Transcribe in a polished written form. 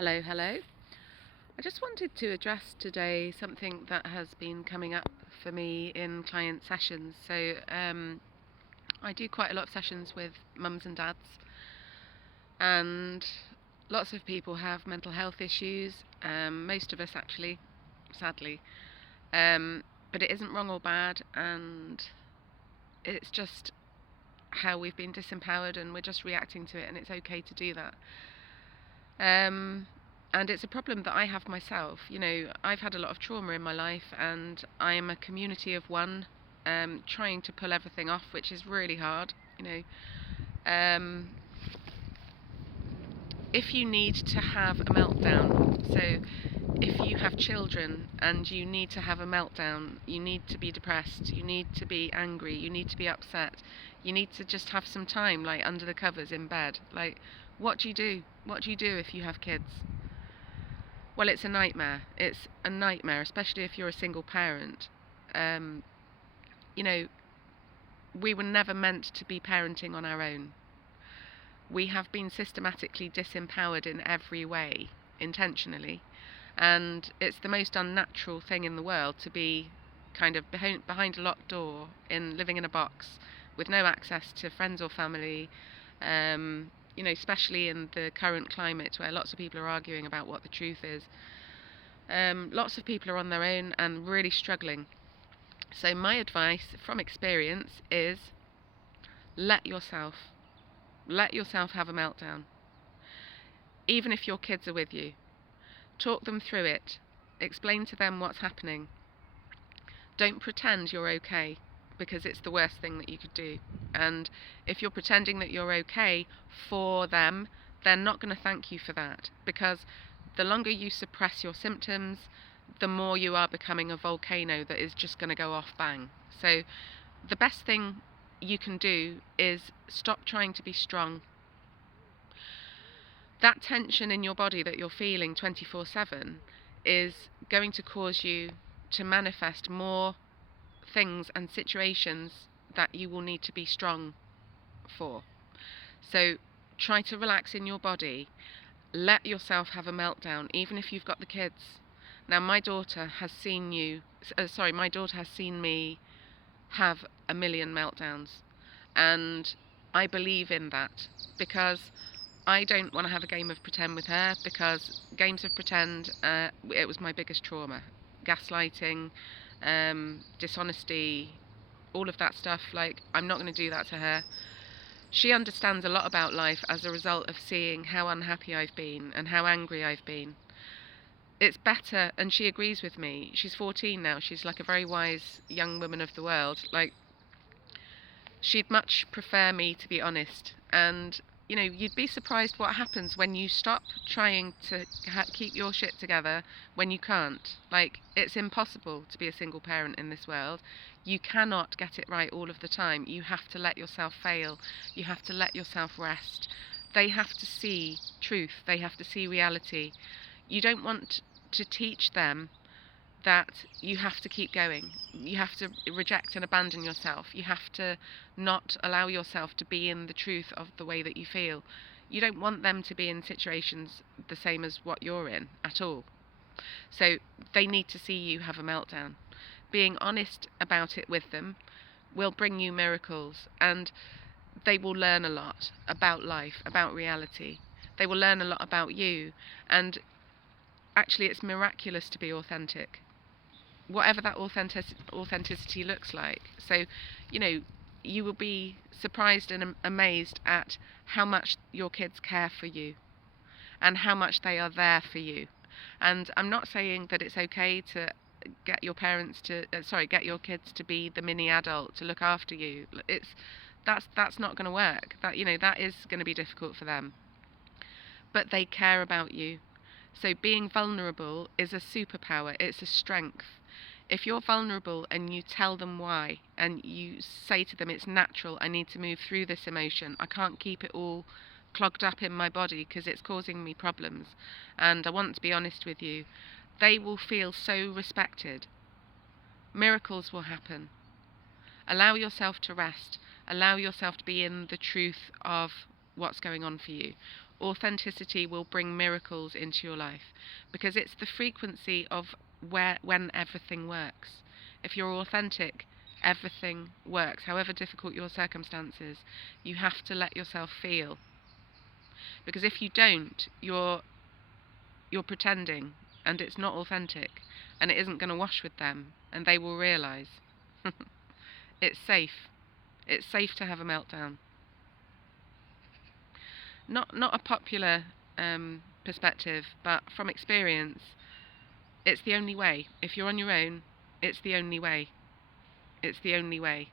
Hello, hello. I just wanted to address today something that has been coming up for me in client sessions. I do quite a lot of sessions with mums and dads, and lots of people have mental health issues, most of us actually, sadly. But it isn't wrong or bad, and it's just how we've been disempowered and we're just reacting to it, and it's okay to do that. And it's a problem that I have myself. I've had a lot of trauma in my life, and I am a community of one, trying to pull everything off, which is really hard. If you need to have a meltdown, so if you have children and you need to have a meltdown, you need to be depressed, you need to be angry, you need to be upset, you need to just have some time, like under the covers in bed. Like, what do you do? What do you do if you have kids? Well, it's a nightmare. It's a nightmare, especially if you're a single parent. We were never meant to be parenting on our own. We have been systematically disempowered in every way, intentionally, and it's the most unnatural thing in the world to be kind of behind a locked door, living in a box with no access to friends or family, especially in the current climate where lots of people are arguing about what the truth is. Lots of people are on their own and really struggling. So my advice from experience is let yourself have a meltdown. Even if your kids are with you, talk them through it. Explain to them what's happening. Don't pretend you're okay, because it's the worst thing that you could do. And if you're pretending that you're okay for them, they're not going to thank you for that, because the longer you suppress your symptoms, the more you are becoming a volcano that is just going to go off bang. So the best thing you can do is stop trying to be strong. That tension in your body that you're feeling 24/7 is going to cause you to manifest more things and situations that you will need to be strong for. So try to relax in your body. Let yourself have a meltdown, even if you've got the kids. Now, my daughter has seen me have a million meltdowns, and I believe in that, because I don't want to have a game of pretend with her, because games of pretend, it was my biggest trauma. Gaslighting, dishonesty, all of that stuff. Like, I'm not going to do that to her. She understands a lot about life as a result of seeing how unhappy I've been and how angry I've been. It's better, and she agrees with me. She's 14 now. She's like a very wise young woman of the world. Like, she'd much prefer me to be honest. And you'd be surprised what happens when you stop trying to keep your shit together when you can't. Like, it's impossible to be a single parent in this world. You cannot get it right all of the time. You have to let yourself fail. You have to let yourself rest. They have to see truth. They have to see reality. You don't want to teach them that you have to keep going. You have to reject and abandon yourself. You have to not allow yourself to be in the truth of the way that you feel. You don't want them to be in situations the same as what you're in at all. So they need to see you have a meltdown. Being honest about it with them will bring you miracles, and they will learn a lot about life, about reality. They will learn a lot about you, and actually it's miraculous to be authentic, whatever that authenticity looks like. So, you will be surprised and amazed at how much your kids care for you and how much they are there for you. And I'm not saying that it's okay to get your kids to be the mini adult to look after you. That's not going to work. That is going to be difficult for them. But they care about you. So being vulnerable is a superpower. It's a strength. If you're vulnerable and you tell them why, and you say to them, it's natural, I need to move through this emotion, I can't keep it all clogged up in my body because it's causing me problems, and I want to be honest with you, they will feel so respected. Miracles will happen. Allow yourself to rest. Allow yourself to be in the truth of what's going on for you. authenticity will bring miracles into your life, because it's the frequency of when everything works. If you're authentic, everything works. However difficult your circumstances, you have to let yourself feel. Because if you don't, you're pretending, and it's not authentic, and it isn't going to wash with them, and they will realise. It's safe. It's safe to have a meltdown. Not a popular perspective, but from experience, it's the only way. If you're on your own, it's the only way. It's the only way.